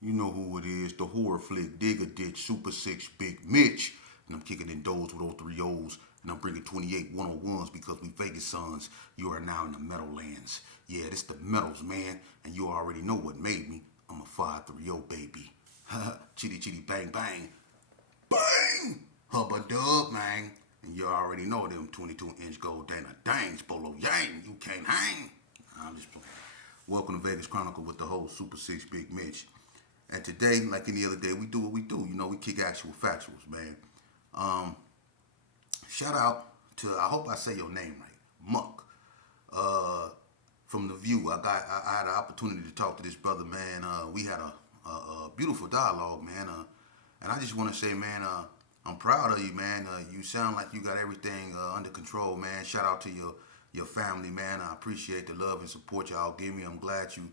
You know who it is, the horror flick, Digger Ditch, Super 6, Big Mitch. And I'm kicking in doors with all three O's. And I'm bringing 28 101s because we Vegas sons. You are now in the Meadowlands. Yeah, this the Metals, man. And you already know what made me. I'm a 530 baby. Chitty chitty bang bang. Bang! Hubba dub, man. And you already know them 22-inch gold Dana Dangs, Bolo Yang. You can't hang. I'm just playing. Welcome to Vegas Chronicle with the whole Super 6 Big Mitch. And today, like any other day, we do what we do. You know, we kick actual factuals, man. Um, Shout out to, I hope I say your name right, Muck. Uh, from The View. I had an opportunity to talk to this brother, man. We had a beautiful dialogue, man. And I just want to say, man, I'm proud of you, man. You sound like you got everything under control, man. Shout out to your family, man. I appreciate the love and support y'all give me. I'm glad you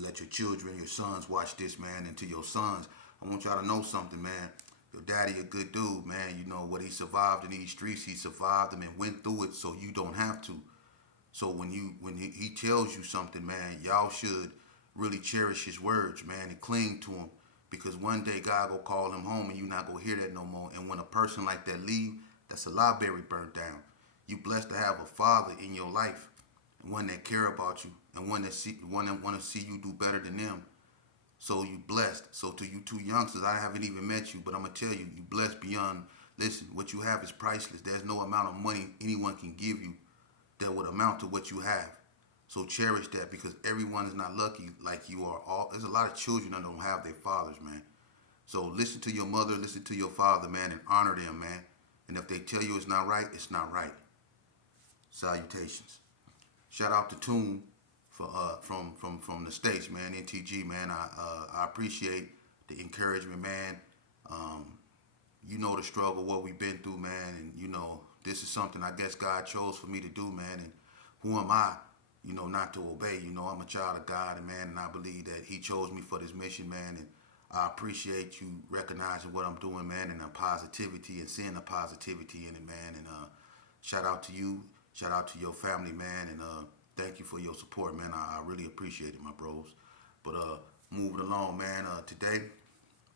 let your children, your sons watch this, man. And to your sons, I want y'all to know something, man. Your daddy a good dude, man. You know what he survived in these streets, he survived them and went through it, so you don't have to. So when he tells you something, man, y'all should really cherish his words, man, and cling to him, because one day God will call him home and you not gonna hear that no more. And when a person like that leave, that's a library burnt down. You blessed to have a father in your life, one that care about you, and one that want to see you do better than them. So you blessed. So to you two youngsters, I haven't even met you, but I'm gonna tell you, you blessed beyond. Listen, what you have is priceless. There's no amount of money anyone can give you that would amount to what you have. So cherish that, because everyone is not lucky like you are. All there's a lot of children that don't have their fathers, man. So listen to your mother, listen to your father, man, and honor them, man. And if they tell you it's not right, it's not right. Salutations. Shout out to Toon for from the states, man. NTG, man. I appreciate the encouragement, man. Um, you know the struggle, what we've been through, man, and you know this is something I guess God chose for me to do, man. And who am I, not to obey? You know, I'm a child of God, and man, and I believe that He chose me for this mission, man. And I appreciate you recognizing what I'm doing, man, and the positivity and seeing the positivity in it, man. And shout out to you, shout out to your family, man, and thank you for your support, man. I really appreciate it, my bros. But moving along, man. Today,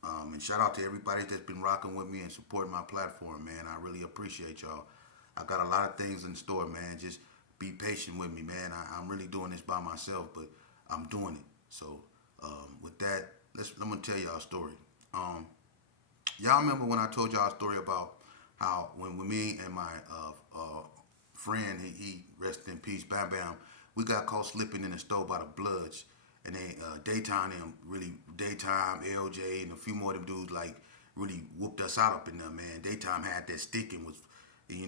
and shout out to everybody that's been rocking with me and supporting my platform, man. I really appreciate y'all. I got a lot of things in store, man. Just be patient with me, man. I'm really doing this by myself, but I'm doing it. So with that, I'm gonna tell y'all a story. Um, y'all remember when I told y'all a story about how when me and my friend, he rested in peace, Bam Bam, we got caught slipping in the store by the Bloods, and they daytime them really daytime LJ and a few more of them dudes like really whooped us out up in there, man. Daytime had that stick and was. He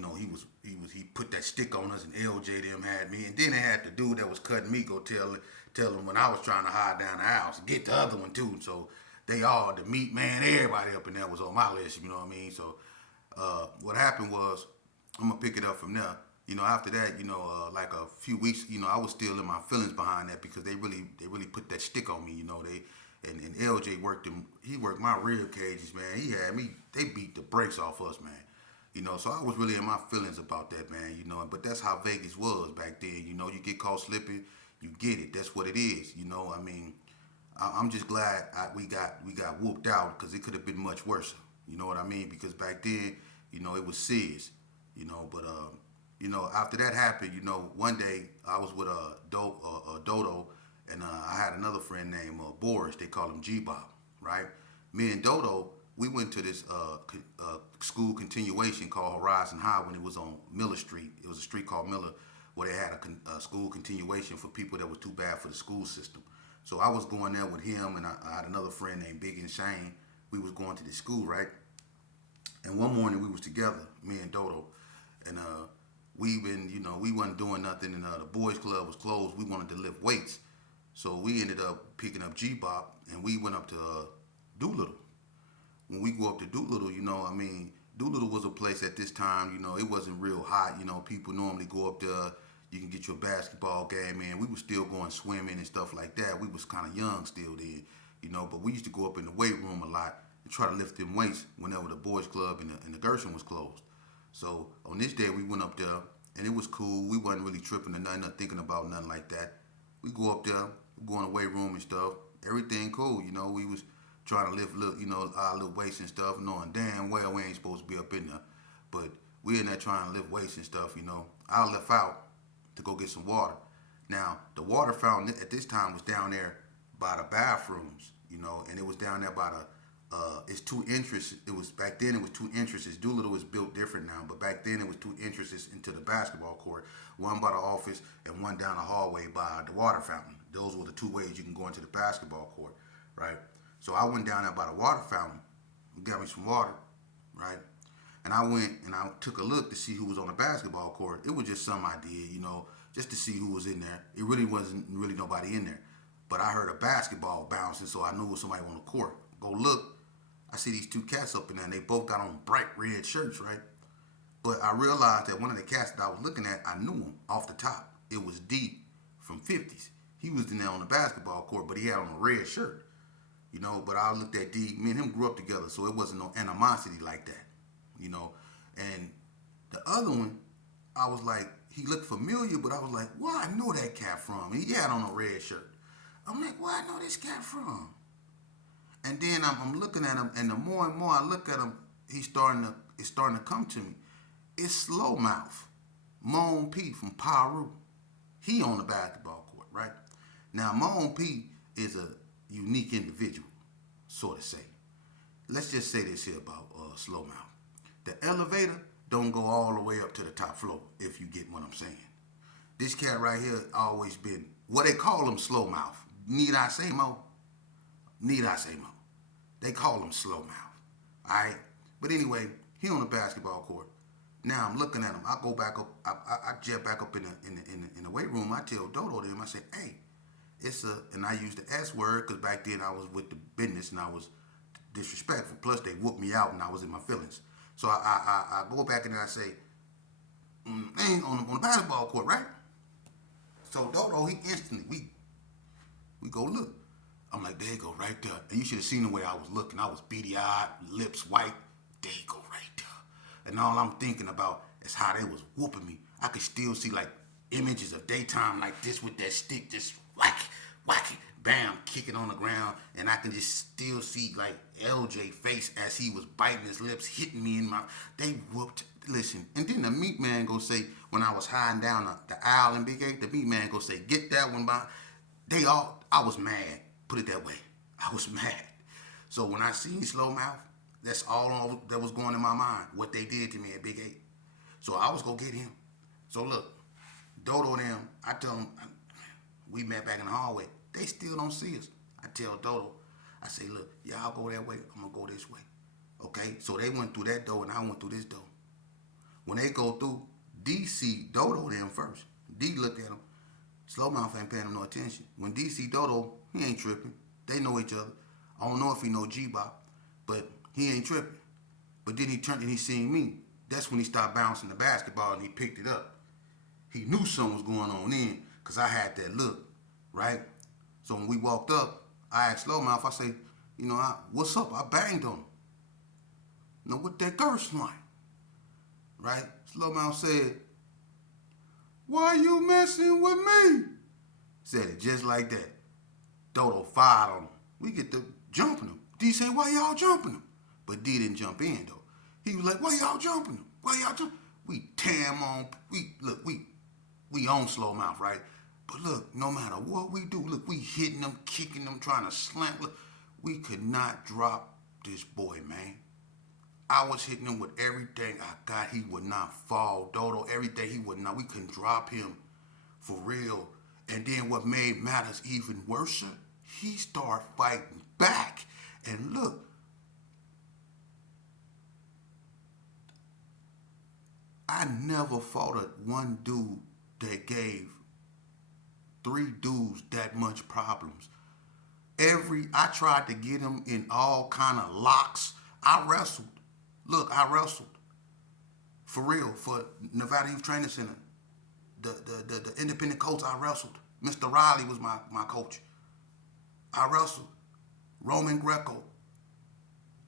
put that stick on us, and LJ them had me, and then they had the dude that was cutting me go tell him when I was trying to hide down the house, get the other one too. So they all, the meat man, everybody up in there was on my list, you know what I mean? So what happened was, I'm gonna pick it up from there. After that, like a few weeks, I was still in my feelings behind that, because they really put that stick on me. And LJ worked him. He worked my rib cages, man. He had me. They beat the brakes off us, man. So I was really in my feelings about that, man. But that's how Vegas was back then. You get caught slipping, you get it. That's what it is. I mean, I'm just glad we got whooped out, because it could have been much worse. You know what I mean? Because back then, it was serious. But after that happened, one day I was with Dodo, and I had another friend named Boris. They call him G-Bob, right? Me and Dodo, we went to this school continuation called Horizon High when it was on Miller Street. It was a street called Miller, where they had a school continuation for people that was too bad for the school system. So I was going there with him, and I had another friend named Big and Shane. We was going to the school, right? And one morning we was together, me and Dodo, and we wasn't doing nothing, and the boys club was closed. We wanted to lift weights, so we ended up picking up G-Bop, and we went up to Doolittle. When we go up to Doolittle, I mean, Doolittle was a place at this time, it wasn't real hot. People normally go up there. You can get your basketball game in. We was still going swimming and stuff like that. We was kind of young still then, but we used to go up in the weight room a lot and try to lift them weights whenever the boys club and the Gershon was closed. So on this day, we went up there, and it was cool. We wasn't really tripping or nothing, or thinking about nothing like that. We go up there, we go in the weight room and stuff. everything cool. You know, we was trying to lift, little, our little weights and stuff, knowing damn well we ain't supposed to be up in there. But we in there trying to lift weights and stuff, I left out to go get some water. Now, the water fountain at this time was down there by the bathrooms, and it was down there by it's two entrances. It was back then. It was two entrances. Doolittle is built different now, but back then it was two entrances into the basketball court. One by the office and one down the hallway by the water fountain. Those were the two ways you can go into the basketball court, right? So I went down there by the water fountain, got me some water, right? And I went and I took a look to see who was on the basketball court. It was just some idea, just to see who was in there. It really wasn't really nobody in there. But I heard a basketball bouncing, so I knew it was somebody on the court. Go look. I see these two cats up in there, and they both got on bright red shirts, right? But I realized that one of the cats that I was looking at, I knew him off the top. It was D from 50s. He was in there on the basketball court, but he had on a red shirt, But I looked at D. Me and him grew up together, so it wasn't no animosity like that, And the other one, I was like, he looked familiar, but I was like, where I know that cat from? And he had on a red shirt. I'm like, where I know this cat from? And then I'm looking at him, and the more and more I look at him, it's starting to come to me. It's Slow Mouth, Moan P from Piru. He on the basketball court, right? Now, Moan P is a unique individual, so to say. Let's just say this here about Slow Mouth. The elevator don't go all the way up to the top floor, if you get what I'm saying. This cat right here always been, what they call him, Slow Mouth. Need I say more? Need I say more? They call him Slow Mouth. All right? But anyway, he on the basketball court. Now I'm looking at him. I go back up. I jet back up in the weight room. I tell Dodo to him. I say, hey, and I use the S word because back then I was with the business and I was disrespectful. Plus they whooped me out and I was in my feelings. So I go back and I say, ain't on the basketball court, right? So Dodo, he instantly, we go look. I'm like, there you go, right there. And you should have seen the way I was looking. I was beady-eyed, lips white. There you go, right there. And all I'm thinking about is how they was whooping me. I could still see, like, images of daytime like this with that stick, just whack it, bam, kicking on the ground. And I can just still see, like, LJ face as he was biting his lips, hitting me in my... They whooped. Listen, and then the meat man go say, when I was hiding down the aisle in Big 8, the meat man go say, get that one by... I was mad. Put it that way. I was mad. So when I seen Slow Mouth, that's all that was going in my mind, what they did to me at Big 8. So I was going to get him. So look, Dodo and them, I tell them, we met back in the hallway. They still don't see us. I tell Dodo, I say, look, y'all go that way, I'm going to go this way. Okay? So they went through that door and I went through this door. When they go through, D see Dodo them first. D look at him. Slow Mouth ain't paying him no attention. When D see Dodo, he ain't tripping. They know each other. I don't know if he know G-Bop, but he ain't tripping. But then he turned and he seen me. That's when he started bouncing the basketball and he picked it up. He knew something was going on then because I had that look, right? So when we walked up, I asked Slow Mouth, I say, what's up? I banged on him. What that thirst like? Right? Slow Mouth said, why you messing with me? Said it just like that. Dodo fired on him. We get to jumping him. D said, why y'all jumping him? But D didn't jump in though. He was like, why y'all jumping him? Why y'all jumping? We tear him on. We own Slow Mouth, right? But look, no matter what we do, look, we hitting them, kicking them, trying to slam. Look, we could not drop this boy, man. I was hitting him with everything I got. He would not fall. Dodo, everything, he would not. We couldn't drop him for real. And then what made matters even worse, he started fighting back. And look, I never fought one dude that gave 3 dudes that much problems. I tried to get him in all kind of locks. I wrestled. Look, I wrestled. For real, for Nevada Youth Training Center. The independent coach, I wrestled. Mr. Riley was my coach. I wrestled. Roman Greco.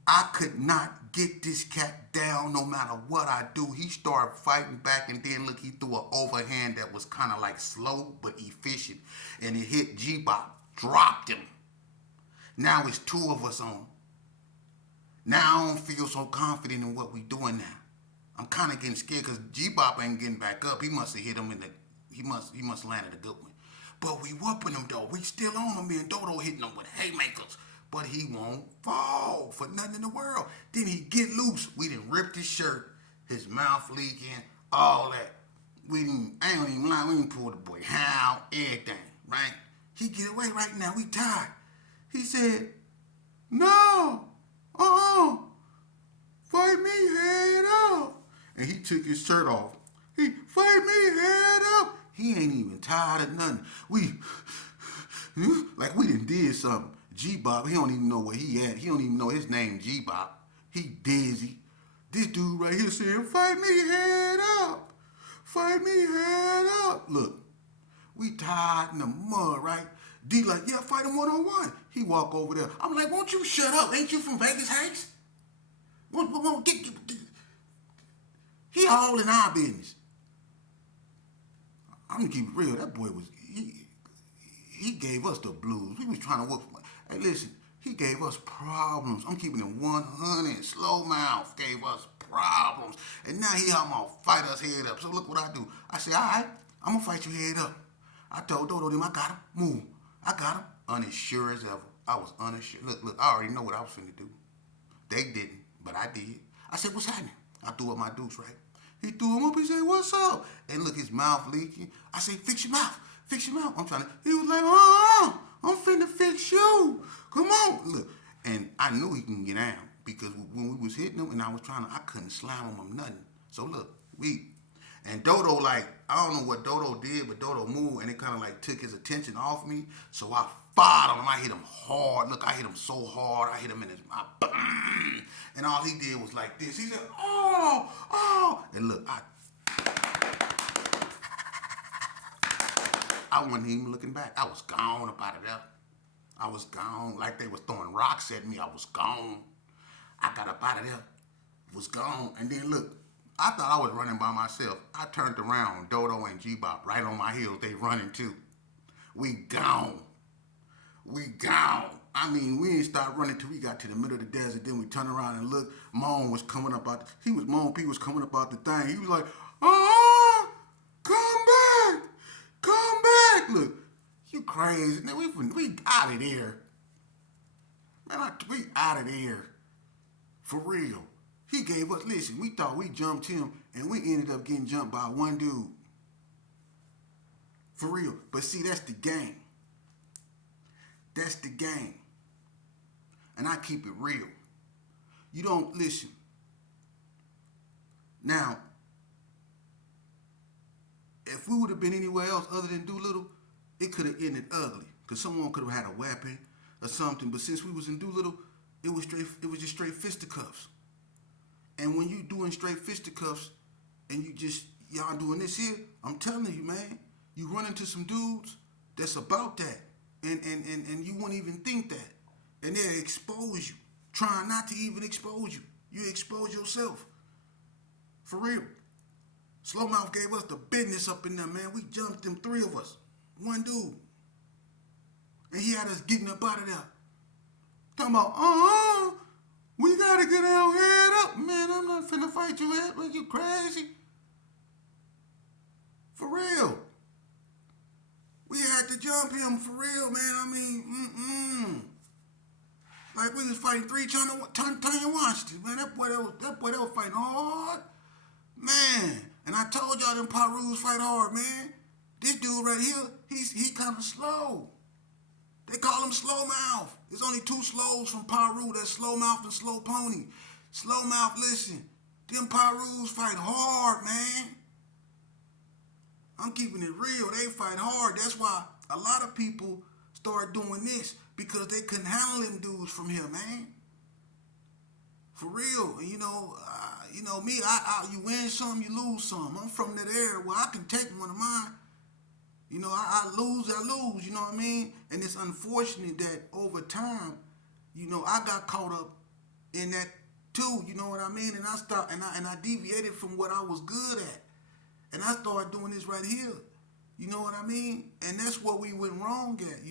I could not get this cat down no matter what I do. He started fighting back, and then look, he threw an overhand that was kind of like slow but efficient. And it hit G-Bop, dropped him. Now it's two of us on. Now I don't feel so confident in what we doing now. I'm kind of getting scared because G-Bop ain't getting back up. He must have hit him in the. He must landed a good one. But we whooping him though. We still on him. Me and Dodo hitting him with haymakers. But he won't fall for nothing in the world. Then he get loose. We done ripped his shirt, his mouth leaking, all that. I ain't even lie, we didn't pull the boy how, everything, right? He get away right now. We tired. He said, no, fight me head up. And he took his shirt off. He fight me head up. He ain't even tired of nothing. Like we did something. G-Bop, he don't even know where he at. He don't even know his name G-Bop. He dizzy. This dude right here saying, fight me head up. Fight me head up. Look, we tied in the mud, right? D like, yeah, fight him one-on-one. He walk over there. I'm like, won't you shut up? Ain't you from Vegas Heights? He all in our business. I'm gonna keep it real. That boy was, he gave us the blues. We was trying to whoop. Hey, listen, he gave us problems. I'm keeping it 100. Slow mouth gave us problems. And now he almost fight us head up. So look what I do. I say, all right, I'm gonna fight you head up. I told Dodo them I got him. Move. I got him. Unsure as ever. I was unsure. Look, I already know what I was finna do. They didn't, but I did. I said, what's happening? I threw up my deuce, right? He threw him up. He said, what's up? And look, his mouth leaking. I said, fix your mouth. Fix your mouth. I'm trying to. He was like, I'm finna fix you. Come on. Look. And I knew he can get down because when we was hitting him and I couldn't slam him or nothing. So look, and Dodo, like, I don't know what Dodo did, but Dodo moved and it kind of like took his attention off me. So I fired him. I hit him hard. Look, I hit him so hard. I hit him in his mouth. And all he did was like this. He said, oh. And look, I wasn't even looking back. I was gone up out of there. I was gone. Like they was throwing rocks at me. I was gone. I got up out of there. Was gone. And then look, I thought I was running by myself. I turned around, Dodo and G-Bop right on my heels. They running too. We gone. I mean, we ain't start running till we got to the middle of the desert. Then we turned around and looked. Moan was coming up out. Moan P was coming up out the thing. He was like, come back. Look, you crazy? Now we out of there. Man, we out of there. For real. He gave us, listen, we thought we jumped him, and we ended up getting jumped by one dude. For real. But see, that's the game. That's the game. And I keep it real. You don't listen. Now, if we would have been anywhere else other than Doolittle, it could have ended ugly. Because someone could have had a weapon or something. But since we was in Doolittle, it was just straight fisticuffs. And when you doing straight fisticuffs and y'all doing this here, I'm telling you, man, you run into some dudes that's about that. And you won't even think that. And they'll expose you. Trying not to even expose you. You expose yourself. For real. Slowmouth gave us the business up in there, man. We jumped them, 3 of us. One dude. And he had us getting up out of there. Talking about, we gotta get our head up. Man, I'm not finna fight you, head. Are you crazy? For real. We had to jump him for real, man. I mean, Like we was fighting 3 Tanya Washington, man. That boy that was fighting hard. Man. And I told y'all them Pirus fight hard, man. This dude right here, he kind of slow. They call him Slowmouth. There's only 2 slows from Piru. That's Slowmouth and Slow Pony. Slowmouth, listen. Them Pirus fight hard, man. I'm keeping it real. They fight hard. That's why a lot of people start doing this because they couldn't handle them dudes from here, man. For real. And me, you win some, you lose some. I'm from that area where I can take one of mine. I lose, you know what I mean? And it's unfortunate that over time, I got caught up in that too, you know what I mean? And I deviated from what I was good at. And I started doing this right here. You know what I mean? And that's what we went wrong at,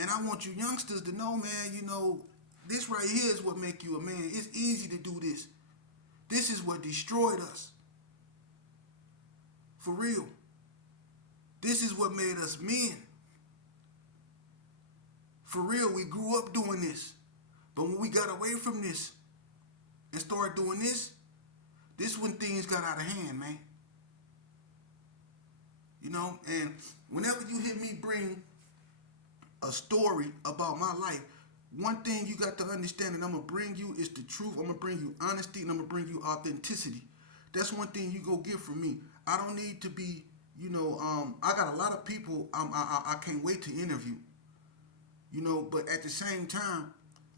And I want you youngsters to know, man, this right here is what make you a man. It's easy to do this. This is what destroyed us. For real. This is what made us men. For real, we grew up doing this. But when we got away from this and started doing this when things got out of hand, man. And whenever you hear me bring a story about my life, one thing you got to understand that I'm going to bring you is the truth. I'm going to bring you honesty, and I'm going to bring you authenticity. That's one thing you go get from me. I don't need to be, I got a lot of people I can't wait to interview. But at the same time,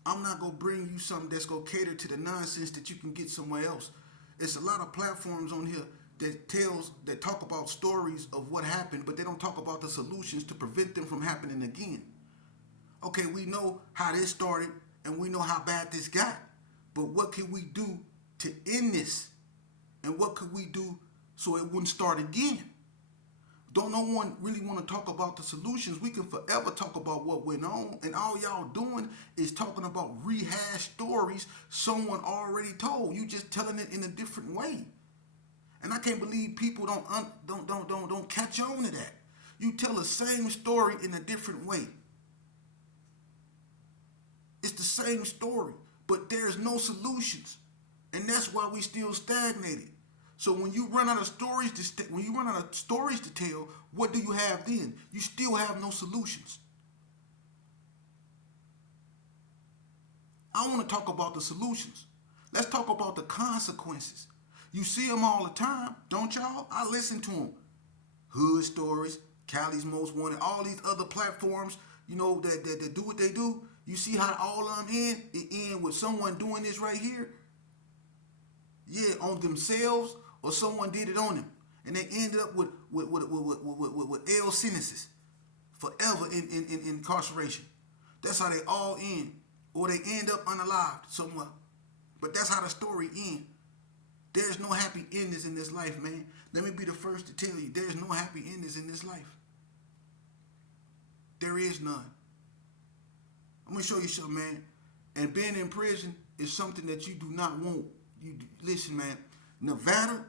I'm not going to bring you something that's going to cater to the nonsense that you can get somewhere else. It's a lot of platforms on here that talk about stories of what happened, but they don't talk about the solutions to prevent them from happening again. Okay, we know how this started and we know how bad this got, but what can we do to end this? And what could we do so it wouldn't start again? Don't no one really want to talk about the solutions. We can forever talk about what went on, and all y'all doing is talking about rehashed stories someone already told. You just telling it in a different way. And I can't believe people don't catch on to that. You tell the same story in a different way. It's the same story, but there's no solutions, and that's why we still stagnated. So when you run out of stories to tell, what do you have then? You still have no solutions. I want to talk about the solutions. Let's talk about the consequences. You see them all the time, don't y'all? I listen to them. Hood Stories, Cali's Most Wanted, all these other platforms, that do what they do. You see how all of them end? It end with someone doing this right here. Yeah, on themselves, or someone did it on them, and they ended up with L sentences forever in incarceration. That's how they all end, or they end up unalived somewhere. But that's how the story ends. There's no happy endings in this life, man. Let me be the first to tell you, there's no happy endings in this life. There is none. I'm gonna show you something, man. And being in prison is something that you do not want. Listen, man. Nevada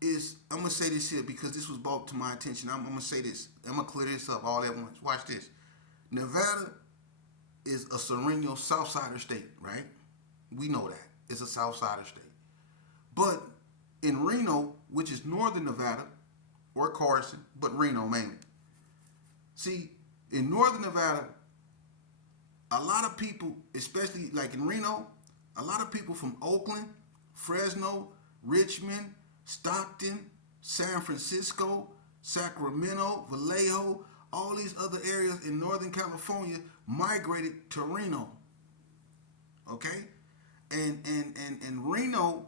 is, I'm going to say this here because this was brought to my attention. I'm going to say this. I'm going to clear this up all at once. Watch this. Nevada is a Sereno Southsider state, right? We know that. It's a Southsider state. But in Reno, which is northern Nevada, or Carson, but Reno mainly. See, in northern Nevada, a lot of people, especially like in Reno, a lot of people from Oakland, Fresno, Richmond, Stockton, San Francisco, Sacramento, Vallejo, all these other areas in Northern California migrated to Reno. Okay? And Reno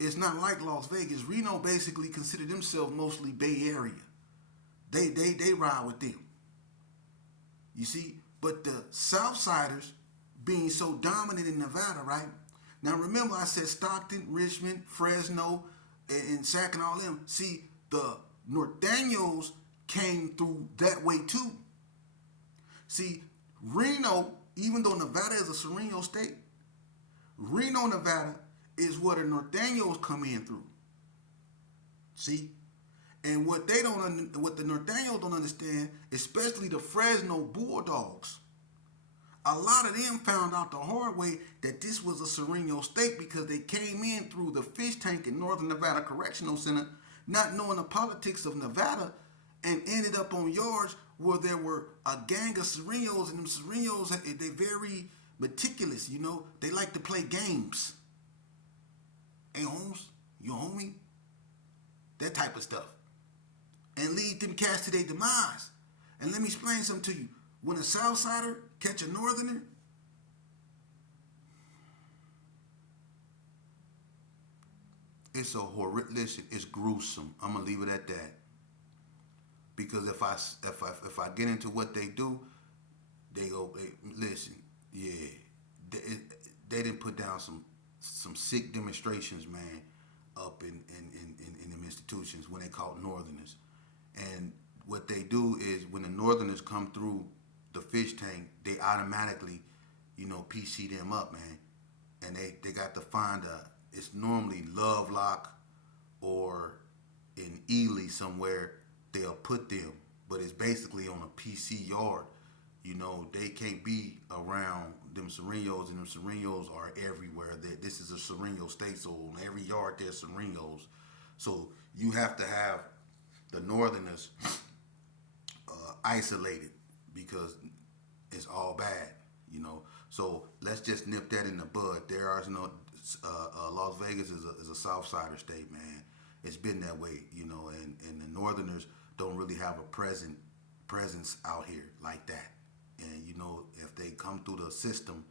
is not like Las Vegas. Reno basically consider themselves mostly Bay Area. They ride with them. You see? But the Southsiders being so dominant in Nevada, right? Now remember I said Stockton, Richmond, Fresno, and Sac and all them. See, the Norteños came through that way too. See, Reno, even though Nevada is a Sereno state, Reno, Nevada is where the Norteños come in through. See? And what the Norteños don't understand, especially the Fresno Bulldogs, a lot of them found out the hard way that this was a Sereno state because they came in through the fish tank in Northern Nevada Correctional Center, not knowing the politics of Nevada, and ended up on yards where there were a gang of Serenos, and them Serenos, they're very meticulous, They like to play games. Hey, Holmes, you homie? That type of stuff. And lead them cats to their demise. And let me explain something to you. When a Southsider catch a Northerner, it's a horrific. Listen, it's gruesome. I'm gonna leave it at that. Because if I get into what they do, listen. Yeah, they didn't put down some sick demonstrations, man, up in them institutions when they caught Northerners. And what they do is when the Northerners come through the fish tank, they automatically, PC them up, man. And they got to find it's normally Lovelock or in Ely somewhere, they'll put them, but it's basically on a PC yard. They can't be around them Serenos, and them Serenos are everywhere. This is a Sereno state, so on every yard there's Serenos. So you have to have the northerners isolated because it's all bad. So let's just nip that in the bud. There are no Las Vegas is a South Sider state, man. It's been that way, and the northerners don't really have a presence out here like that. And if they come through the system,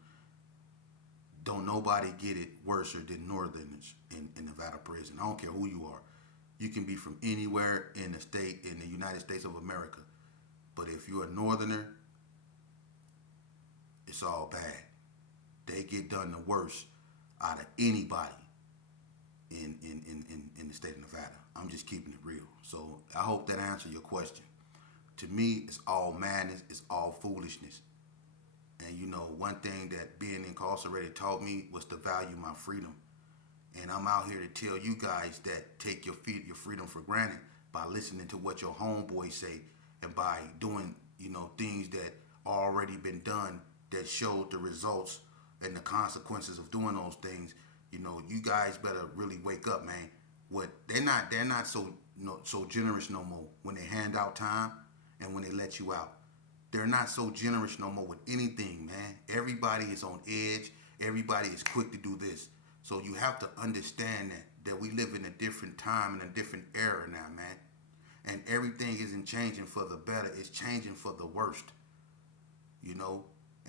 don't nobody get it worse than northerners in Nevada prison. I don't care who you are. You can be from anywhere in the state, in the United States of America. But if you're a northerner, it's all bad. They get done the worst out of anybody in the state of Nevada. I'm just keeping it real. So I hope that answered your question. To me, it's all madness. It's all foolishness. And one thing that being incarcerated taught me was to value my freedom. And I'm out here to tell you guys that take your freedom for granted by listening to what your homeboys say and by doing, things that already been done that showed the results and the consequences of doing those things. You guys better really wake up, man. They're not so generous no more when they hand out time and when they let you out. They're not so generous no more with anything, man. Everybody is on edge. Everybody is quick to do this. So you have to understand that we live in a different time and a different era now, man. And everything isn't changing for the better. It's changing for the worst.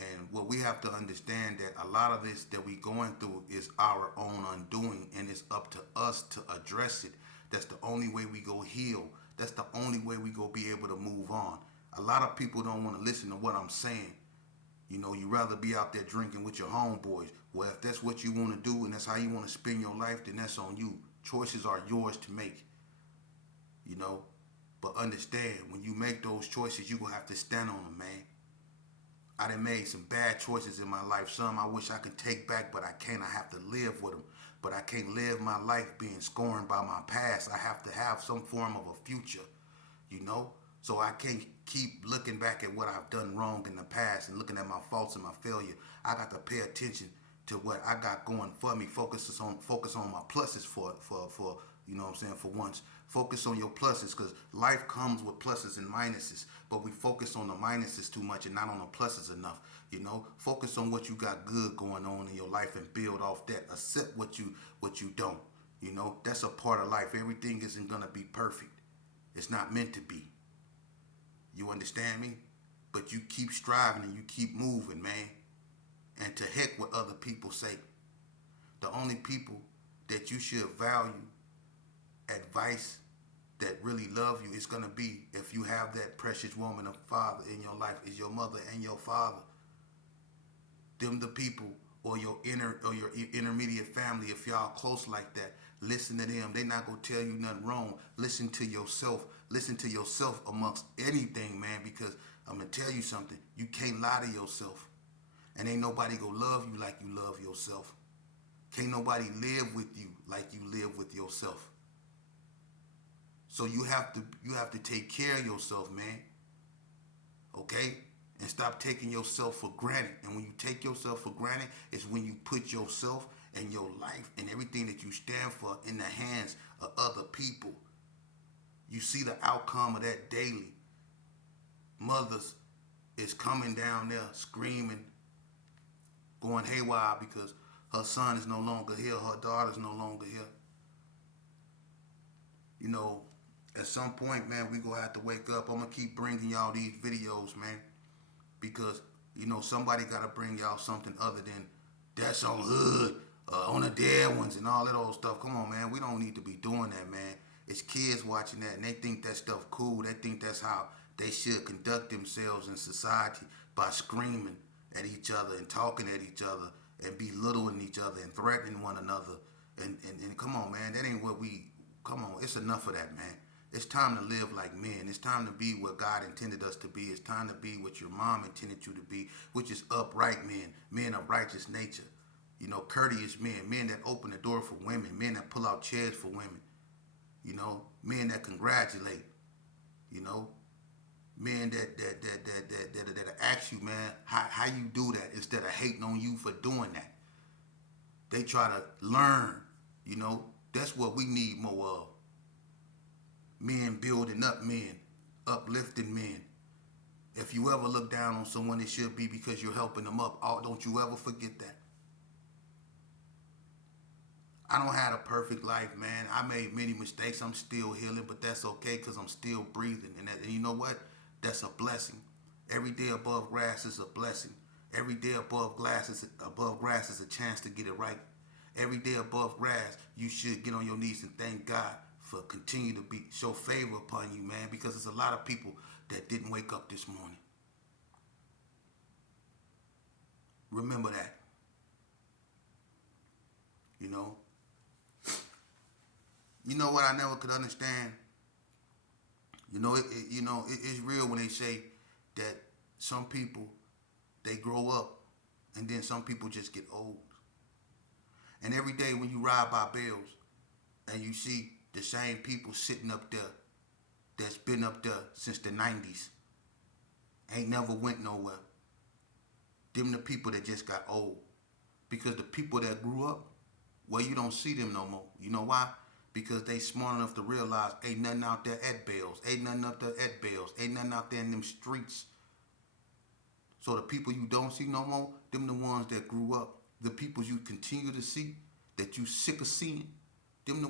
And what we have to understand that a lot of this that we going through is our own undoing, and it's up to us to address it. That's the only way we go heal. That's the only way we go be able to move on. A lot of people don't want to listen to what I'm saying. You rather be out there drinking with your homeboys. Well, if that's what you want to do and that's how you want to spend your life, then that's on you. Choices are yours to make. But understand, when you make those choices, you're going to have to stand on them, man. I done made some bad choices in my life. Some I wish I could take back, but I can't. I have to live with them. But I can't live my life being scorned by my past. I have to have some form of a future, So I can't keep looking back at what I've done wrong in the past and looking at my faults and my failure. I got to pay attention to what I got going for me. Focus on my pluses for for once. Focus on your pluses, because life comes with pluses and minuses, but we focus on the minuses too much and not on the pluses enough. Focus on what you got good going on in your life and build off that. Accept what you don't. That's a part of life. Everything isn't gonna be perfect. It's not meant to be. You understand me? But you keep striving and you keep moving, man. And to heck what other people say. The only people that you should value advice that really love you is going to be, if you have that precious woman or father in your life, is your mother and your father. Them the people, or your intermediate family, if y'all close like that, listen to them. They not going to tell you nothing wrong. Listen to yourself. Listen to yourself amongst anything, man, because I'm going to tell you something. You can't lie to yourself. And ain't nobody going to love you like you love yourself. Can't nobody live with you like you live with yourself. So you have to take care of yourself, man. Okay? And stop taking yourself for granted. And when you take yourself for granted, it's when you put yourself and your life and everything that you stand for in the hands of other people. You see the outcome of that daily. Mothers is coming down there screaming, going haywire because her son is no longer here, her daughter's no longer here. At some point, man, we gonna have to wake up. I'm gonna keep bringing y'all these videos, man, because somebody gotta bring y'all something other than that's on hood, on the dead ones, and all that old stuff. Come on, man, we don't need to be doing that, man. It's kids watching that, and they think that stuff cool. They think that's how they should conduct themselves in society, by screaming at each other and talking at each other and belittling each other and threatening one another. And come on, man, that ain't what we. Come on, it's enough of that, man. It's time to live like men. It's time to be what God intended us to be. It's time to be what your mom intended you to be, which is upright men, men of righteous nature. You know, courteous men, men that open the door for women, men that pull out chairs for women. You know, men that congratulate. You know, men that ask you, man, how you do that instead of hating on you for doing that. They try to learn. You know, that's what we need more of. Men building up men, uplifting men. If you ever look down on someone, it should be because you're helping them up. Oh, don't you ever forget that. I don't have a perfect life, man. I made many mistakes. I'm still healing, but that's okay because I'm still breathing. And you know what? That's a blessing. Every day above grass is a blessing. Every day above grass is a chance to get it right. Every day above grass, you should get on your knees and thank God for continue to be show favor upon you, man, because there's a lot of people that didn't wake up this morning. Remember that. You know. You know what I never could understand? It's real when they say that some people they grow up and then some people just get old. And every day when you ride by Bells and you see the same people sitting up there that's been up there since the 90s, ain't never went nowhere. Them the people that just got old. Because the people that grew up, well, you don't see them no more. You know why? Because they smart enough to realize ain't nothing out there at Bells. Ain't nothing up there at Bells. Ain't nothing out there in them streets. So the people you don't see no more, them the ones that grew up. The people you continue to see that you sick of seeing, them the